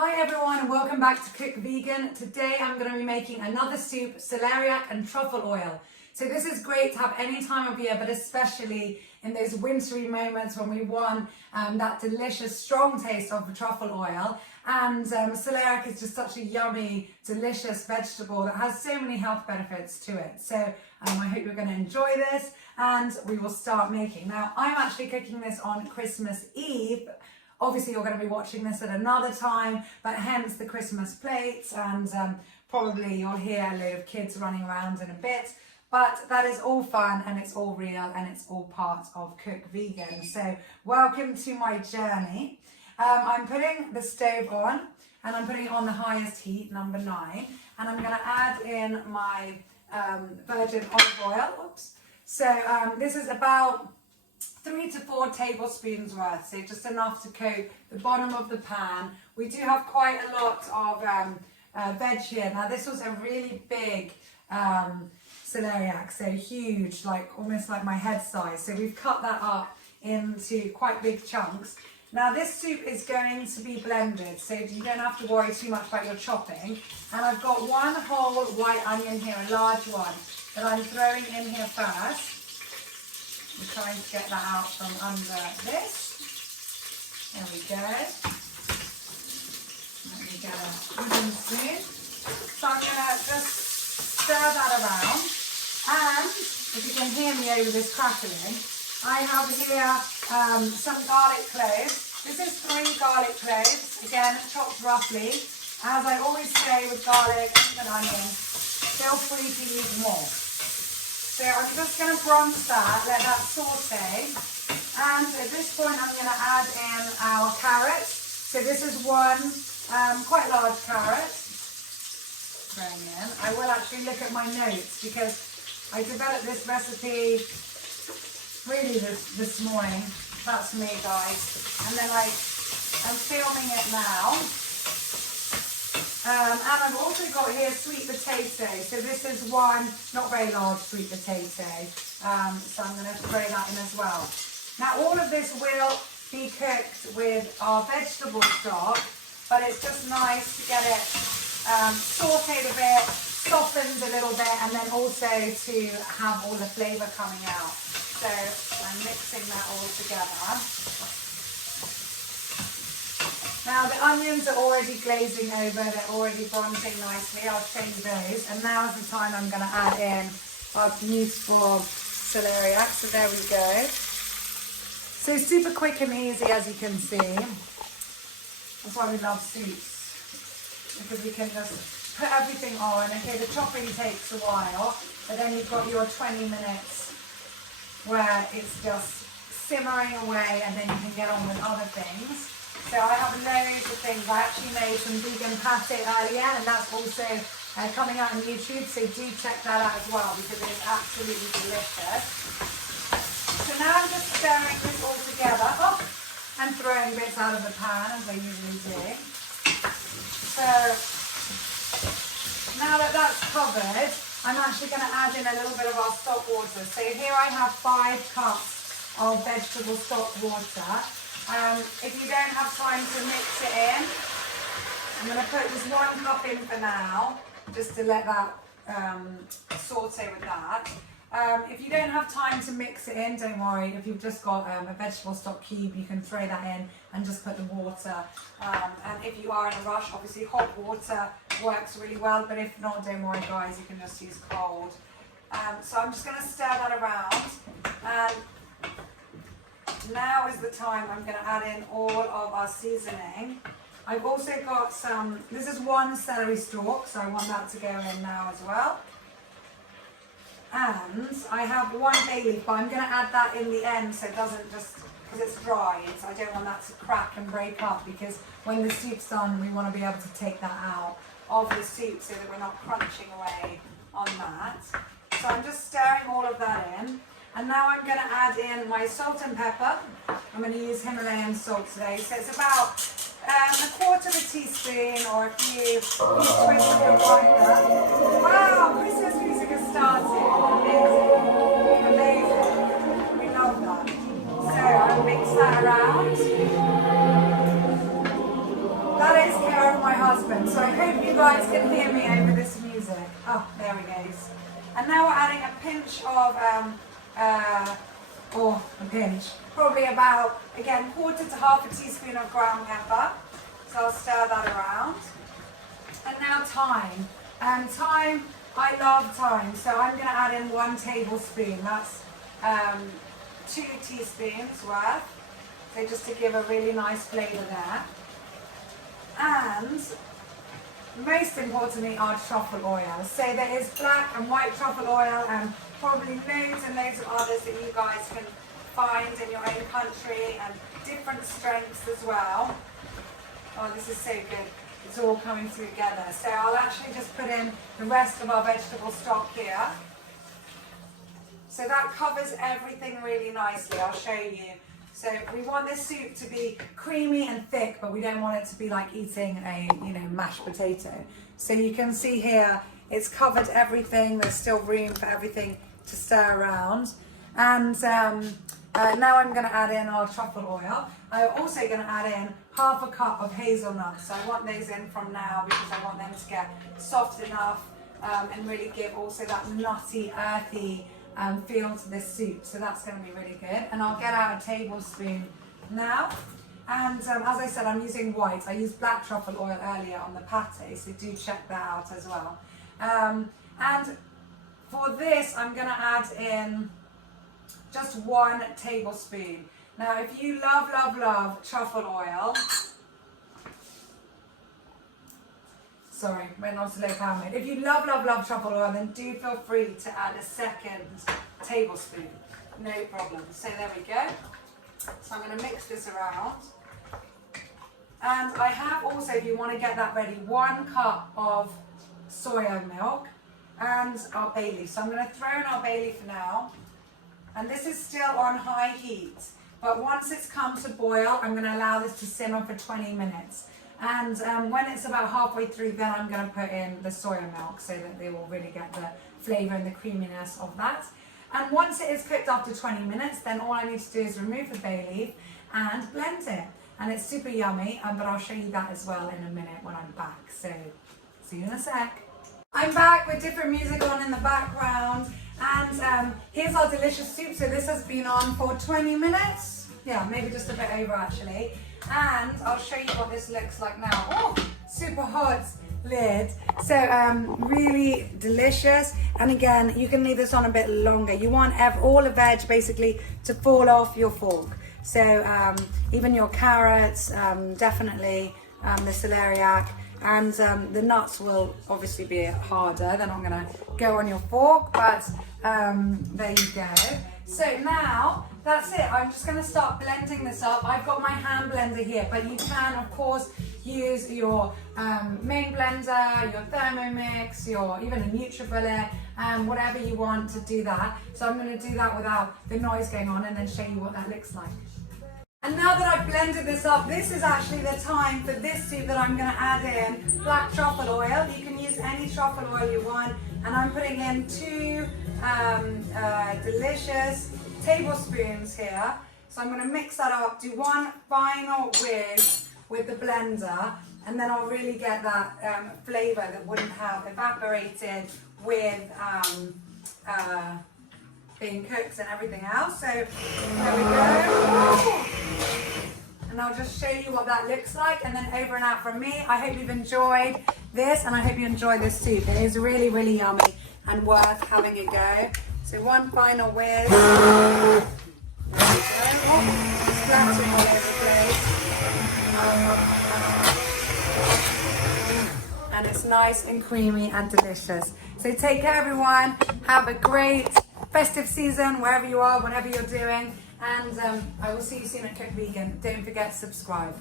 Hi everyone and welcome back to Cook Vegan. Today I'm going to be making another soup, celeriac and truffle oil. So this is great to have any time of year, but especially in those wintry moments when we want that delicious strong taste of the truffle oil. And celeriac is just such a yummy, delicious vegetable that has so many health benefits to it. So I hope you're going to enjoy this and we will start making. Now I'm actually cooking this on Christmas Eve. Obviously you're going to be watching this at another time, but hence the Christmas plates, and probably you'll hear a load of kids running around in a bit. But that is all fun and it's all real and it's all part of Cook Vegan. So welcome to my journey. I'm putting the stove on and I'm putting it on the highest heat, number 9. And I'm going to add in my virgin olive oil. Oops. So this is about 3 to 4 tablespoons worth, so just enough to coat the bottom of the pan. We do have quite a lot of veg here. Now this was a really big celeriac, so huge, like almost like my head size. So we've cut that up into quite big chunks. Now this soup is going to be blended, so you don't have to worry too much about your chopping. And I've got one whole white onion here, a large one, that I'm throwing in here first. I'm trying to get that out from under this. There we go. Let me get a wooden spoon. So I'm going to just stir that around. And if you can hear me over this crackling, I have here some garlic cloves. This is 3 garlic cloves, again chopped roughly. As I always say with garlic and onion, feel free to use more. So I'm just going to bronze that, let that saute, and at this point I'm going to add in our carrots. So this is one quite large carrot going in. I will actually look at my notes because I developed this recipe really this morning. That's me, guys. And then I'm filming it now. And I've also got here sweet potato. So this is one not very large sweet potato. So I'm going to throw that in as well. Now all of this will be cooked with our vegetable stock, but it's just nice to get it sauteed a bit, softened a little bit, and then also to have all the flavour coming out. So I'm mixing that all together. Now the onions are already glazing over, they're already bronzing nicely. I'll show you those. And now is the time I'm going to add in our beautiful celeriac. So there we go. So super quick and easy, as you can see. That's why we love soups, because we can just put everything on. Okay, the chopping takes a while, but then you've got your 20 minutes where it's just simmering away, and then you can get on with other things. So I have loads of things. I actually made some vegan pate earlier, and that's also coming out on YouTube, so do check that out as well because it is absolutely delicious. So now I'm just stirring this all together and throwing bits out of the pan as I usually do. So now that that's covered, I'm actually going to add in a little bit of our stock water. So here I have 5 cups of vegetable stock water. If you don't have time to mix it in, I'm going to put just 1 cup in for now, just to let that saute with that. If you don't have time to mix it in, don't worry. If you've just got a vegetable stock cube, you can throw that in and just put the water. And if you are in a rush, obviously hot water works really well, but if not, don't worry guys, you can just use cold. So I'm just going to stir that around. And now is the time I'm going to add in all of our seasoning. I've also got some, this is 1 celery stalk, so I want that to go in now as well. And I have 1 bay leaf, but I'm going to add that in the end so it doesn't just, because it's dry, I don't want that to crack and break up, because when the soup's done we want to be able to take that out of the soup so that we're not crunching away on that. So I'm just stirring all of that in. And now I'm going to add in my salt and pepper. I'm going to use Himalayan salt today. So it's about 1/4 teaspoon or a few twists of the grinder. Wow, Christmas music has started. Amazing. Amazing. We love that. So I'll mix that around. That is caramel open, so I hope you guys can hear me over this music. Oh, there he goes. And now we're adding a pinch of, probably about, again, quarter to half a teaspoon of ground pepper. So I'll stir that around. And now thyme. Thyme, I love thyme, so I'm going to add in 1 tablespoon. That's 2 teaspoons worth. So just to give a really nice flavour there. And most importantly, our truffle oil. So there is black and white truffle oil and probably loads and loads of others that you guys can find in your own country and different strengths as well. Oh, this is so good. It's all coming together. So I'll actually just put in the rest of our vegetable stock here. So that covers everything really nicely. I'll show you. So we want this soup to be creamy and thick, but we don't want it to be like eating a, mashed potato. So you can see here, it's covered everything. There's still room for everything to stir around. And now I'm going to add in our truffle oil. I'm also going to add in half a cup of hazelnuts. So I want those in from now because I want them to get soft enough and really give also that nutty, earthy feel to this soup. So that's going to be really good. And I'll get out a tablespoon now. And as I said, I'm using white. I used black truffle oil earlier on the pate, so do check that out as well. And for this, I'm going to add in just 1 tablespoon. Now, if you love, love, love truffle oil, sorry, went on slow power mode. If you love, love, love truffle oil, then do feel free to add a 2nd tablespoon. No problem. So there we go. So I'm going to mix this around. And I have also, if you want to get that ready, 1 cup of soya milk and our bay leaf. So I'm going to throw in our bay leaf now. And this is still on high heat. But once it's come to boil, I'm going to allow this to simmer for 20 minutes. And when it's about halfway through, then I'm going to put in the soya milk so that they will really get the flavour and the creaminess of that. And once it is cooked after 20 minutes, then all I need to do is remove the bay leaf and blend it. And it's super yummy, but I'll show you that as well in a minute when I'm back. So, see you in a sec. I'm back with different music on in the background. And here's our delicious soup. So this has been on for 20 minutes. Yeah, maybe just a bit over actually. And I'll show you what this looks like now. Oh, super hot lid. So really delicious. And again, you can leave this on a bit longer. You want all the veg basically to fall off your fork. So even your carrots, definitely the celeriac. And the nuts will obviously be harder. They're not going to go on your fork, but there you go. So now, that's it. I'm just going to start blending this up. I've got my hand blender here, but you can, of course, use your main blender, your Thermomix, even a NutriBullet, whatever you want to do that. So I'm going to do that without the noise going on and then show you what that looks like. And now that I've blended this up, this is actually the time for this soup that I'm going to add in black truffle oil. You can use any truffle oil you want. And I'm putting in 2 delicious tablespoons here. So I'm going to mix that up, do 1 final whiz with the blender. And then I'll really get that flavour that wouldn't have evaporated with being cooked and everything else. So there we go. And I'll just show you what that looks like, and then over and out from me. I hope you've enjoyed this, and I hope you enjoy this soup. It is really, really yummy and worth having a go. So 1 final whiz. There we go. Oh, splattering all over the place. And it's nice and creamy and delicious. So take care, everyone. Have a great festive season, wherever you are, whatever you're doing. And I will see you soon at Cook Vegan. Don't forget to subscribe.